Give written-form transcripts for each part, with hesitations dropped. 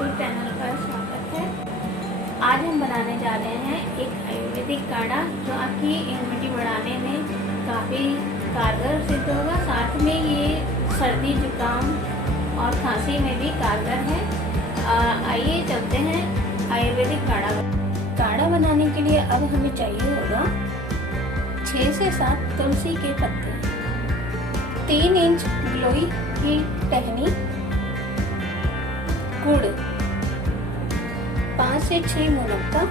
YouTube channel पर स्वागत है। आज हम बनाने जा रहे हैं एक आयुर्वेदिक काढ़ा जो आपकी इम्यूनिटी बढ़ाने में काफ़ी कारगर सिद्ध होगा। साथ में ये सर्दी जुकाम और खांसी में भी कारगर है। आइए चलते हैं आयुर्वेदिक काढ़ा बनाने के लिए अब हमें चाहिए होगा 6 से 7 तुलसी के पत्ते, 3 इंच गिलोय की टहनी, गुड़, 5 से 6 मुनक्का,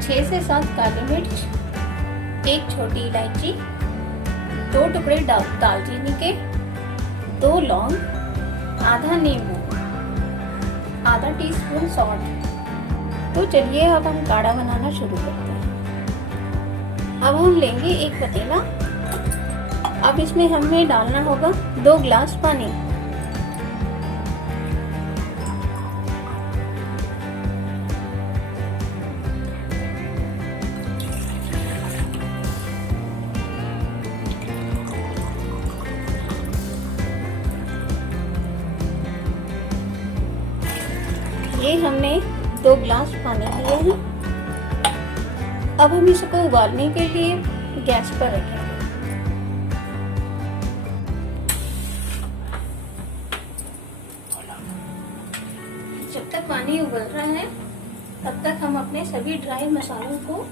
6 से 7 काली मिर्च, 1 छोटी इलायची, 2 टुकड़े दालचीनी के, 2 लौंग, आधा नींबू, आधा टीस्पून सॉल्ट। तो चलिए अब हम काढ़ा बनाना शुरू करते हैं। अब हम लेंगे एक पतीला। अब इसमें हमें डालना होगा 2 गिलास पानी। ये हमने 2 गिलास पानी लिए हैं। अब हम इसको उबालने के लिए गैस पर रखेंगे। जब तक पानी उबल रहा है तब तक हम अपने सभी ड्राई मसालों को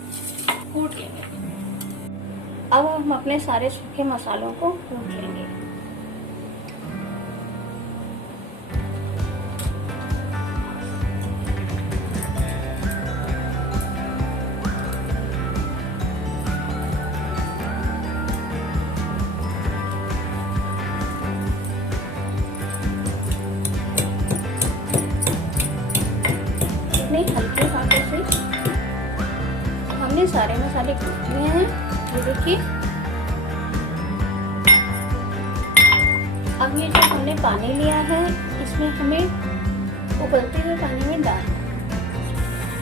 कूट लेंगे। अब हम अपने सारे सूखे मसालों को कूट लेंगे। हल्के हाथों से हमने सारे मसाले कूट लिए हैं। ये देखिए, अब ये जो हमने पानी लिया है इसमें हमें उबलते हुए पानी में डालना।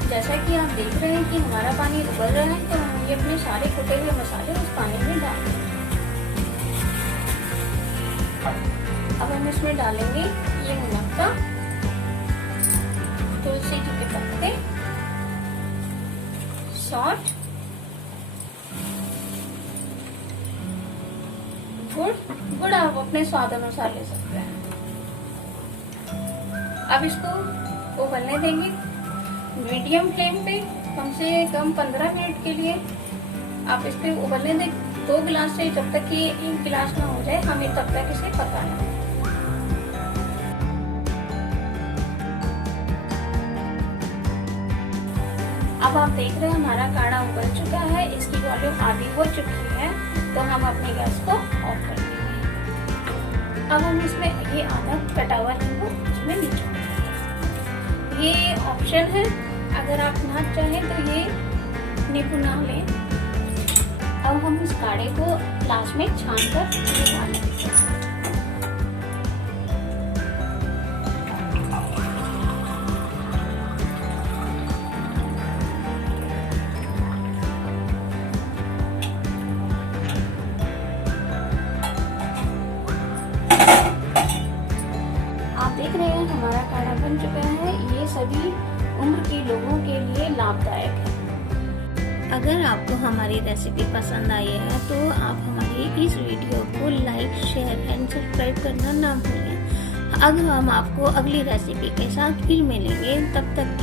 जैसा कि आप देख रहे हैं कि हमारा पानी उबल रहा है तो हम ये अपने सारे कूटे हुए मसाले उस पानी में डाल देंगे। अब हम इसमें डालेंगे ये मुनक्का, तुलसी के पत्ते, सॉल्ट, गुड़ आप अपने स्वाद अनुसार ले सकते हैं। अब इसको उबलने देंगे मीडियम फ्लेम पे कम से कम 15 मिनट के लिए। आप इस पे उबलने दें 2 गिलास से, जब तक ये 1 गिलास ना हो जाए हमें तब तक इसे पकाना है। अब आप देख रहे हैं हमारा काढ़ा उबल चुका है, इसकी वॉल्यूम आधी हो चुकी है, तो हम अपने गैस को ऑफ कर देंगे। अब हम इसमें ये आधा कटा हुआ नींबू इसमें निचोड़, ये ऑप्शन है, अगर आप ना चाहें तो ये नींबू ना लें। अब हम इस काढ़े को लास्ट में छान कर निकालेंगे। देख रहे हैं हमारा काढ़ा बन चुका है। ये सभी उम्र के लोगों के लिए लाभदायक है। अगर आपको हमारी रेसिपी पसंद आई है तो आप हमारी इस वीडियो को लाइक, शेयर एंड सब्सक्राइब करना ना भूलें। अब हम आपको अगली रेसिपी के साथ फिर मिलेंगे, तब तक